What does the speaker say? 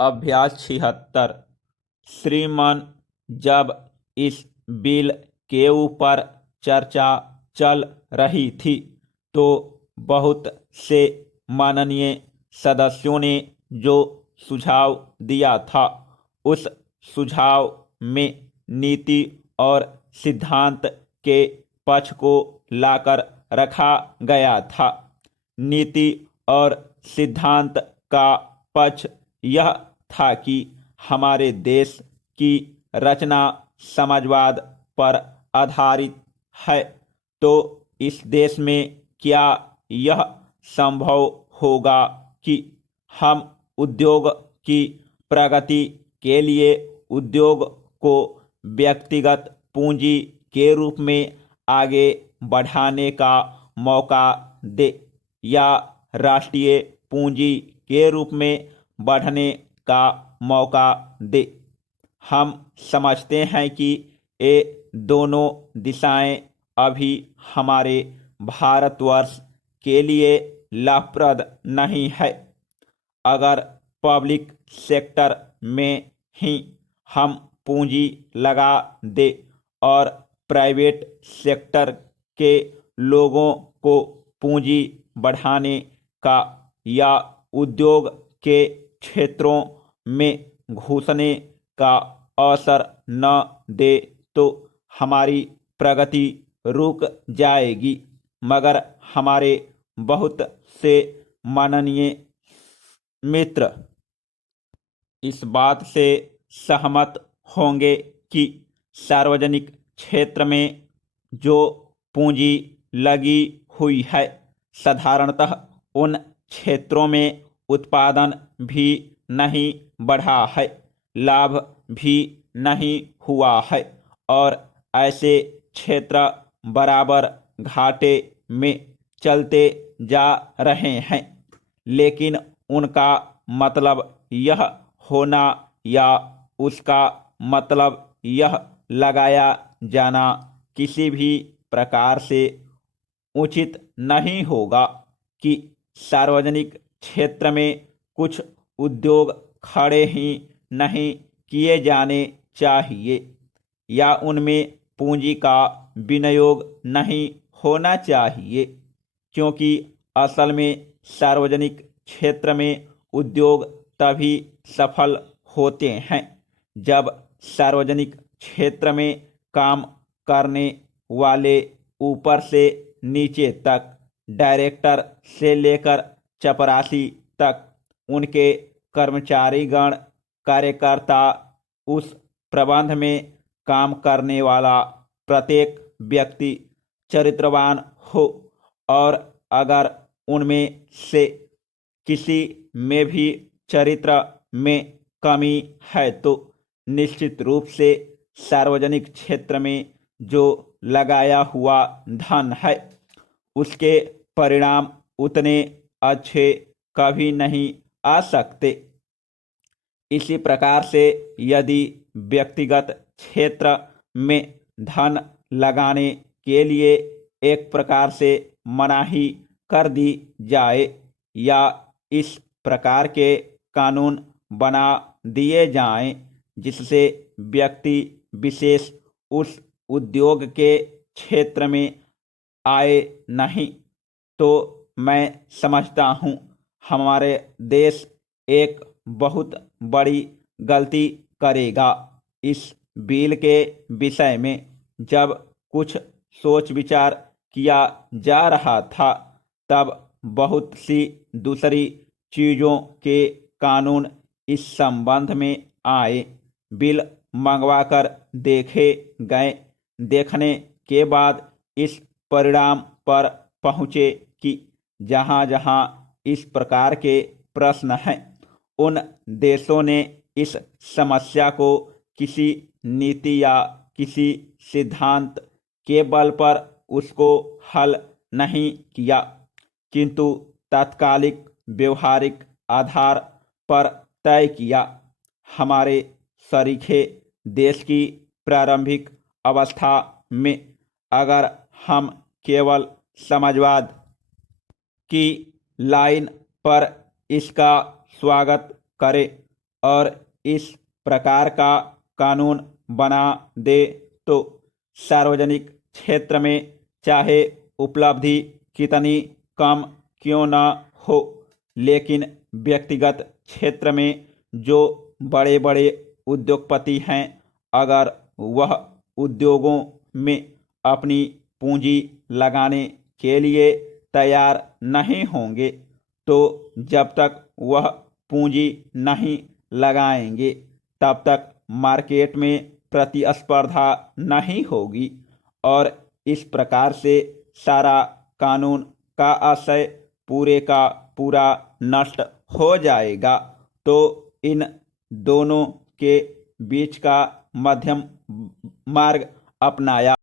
अभ्यास 76। श्रीमान, जब इस बिल के ऊपर चर्चा चल रही थी तो बहुत से माननीय सदस्यों ने जो सुझाव दिया था उस सुझाव में नीति और सिद्धांत के पक्ष को लाकर रखा गया था। नीति और सिद्धांत का पक्ष यह था कि हमारे देश की रचना समाजवाद पर आधारित है, तो इस देश में क्या यह संभव होगा कि हम उद्योग की प्रगति के लिए उद्योग को व्यक्तिगत पूंजी के रूप में आगे बढ़ाने का मौका दे या राष्ट्रीय पूंजी के रूप में बढ़ने का मौका दे। हम समझते हैं कि ये दोनों दिशाएं अभी हमारे भारतवर्ष के लिए लाभप्रद नहीं है। अगर पब्लिक सेक्टर में ही हम पूंजी लगा दे और प्राइवेट सेक्टर के लोगों को पूंजी बढ़ाने का या उद्योग के क्षेत्रों में घुसने का अवसर न दे तो हमारी प्रगति रुक जाएगी। मगर हमारे बहुत से माननीय मित्र इस बात से सहमत होंगे कि सार्वजनिक क्षेत्र में जो पूंजी लगी हुई है साधारणतः उन क्षेत्रों में उत्पादन भी नहीं बढ़ा है, लाभ भी नहीं हुआ है और ऐसे क्षेत्र बराबर घाटे में चलते जा रहे हैं। लेकिन उनका मतलब यह होना या उसका मतलब यह लगाया जाना किसी भी प्रकार से उचित नहीं होगा कि सार्वजनिक क्षेत्र में कुछ उद्योग खड़े ही नहीं किए जाने चाहिए या उनमें पूंजी का विनियोग नहीं होना चाहिए, क्योंकि असल में सार्वजनिक क्षेत्र में उद्योग तभी सफल होते हैं जब सार्वजनिक क्षेत्र में काम करने वाले ऊपर से नीचे तक, डायरेक्टर से लेकर चपरासी तक, उनके कर्मचारीगण, कार्यकर्ता, उस प्रबंध में काम करने वाला प्रत्येक व्यक्ति चरित्रवान हो और अगर उनमें से किसी में भी चरित्र में कमी है तो निश्चित रूप से सार्वजनिक क्षेत्र में जो लगाया हुआ धन है उसके परिणाम उतने अच्छे कभी नहीं आ सकते। इसी प्रकार से यदि व्यक्तिगत क्षेत्र में धन लगाने के लिए एक प्रकार से मनाही कर दी जाए या इस प्रकार के कानून बना दिए जाएं जिससे व्यक्ति विशेष उस उद्योग के क्षेत्र में आए नहीं, तो मैं समझता हूँ हमारे देश एक बहुत बड़ी गलती करेगा। इस बिल के विषय में जब कुछ सोच विचार किया जा रहा था तब बहुत सी दूसरी चीज़ों के कानून इस संबंध में आए, बिल मंगवाकर देखे गए, देखने के बाद इस परिणाम पर पहुँचे कि जहाँ जहाँ इस प्रकार के प्रश्न हैं उन देशों ने इस समस्या को किसी नीति या किसी सिद्धांत के बल पर उसको हल नहीं किया, किंतु तात्कालिक व्यवहारिक आधार पर तय किया। हमारे सरीखे देश की प्रारंभिक अवस्था में अगर हम केवल समाजवाद की लाइन पर इसका स्वागत करें और इस प्रकार का कानून बना दे तो सार्वजनिक क्षेत्र में चाहे उपलब्धि कितनी कम क्यों न हो, लेकिन व्यक्तिगत क्षेत्र में जो बड़े बड़े उद्योगपति हैं, अगर वह उद्योगों में अपनी पूंजी लगाने के लिए तैयार नहीं होंगे, तो जब तक वह पूंजी नहीं लगाएंगे तब तक मार्केट में प्रतिस्पर्धा नहीं होगी और इस प्रकार से सारा कानून का आशय पूरे का पूरा नष्ट हो जाएगा। तो इन दोनों के बीच का मध्यम मार्ग अपनाया।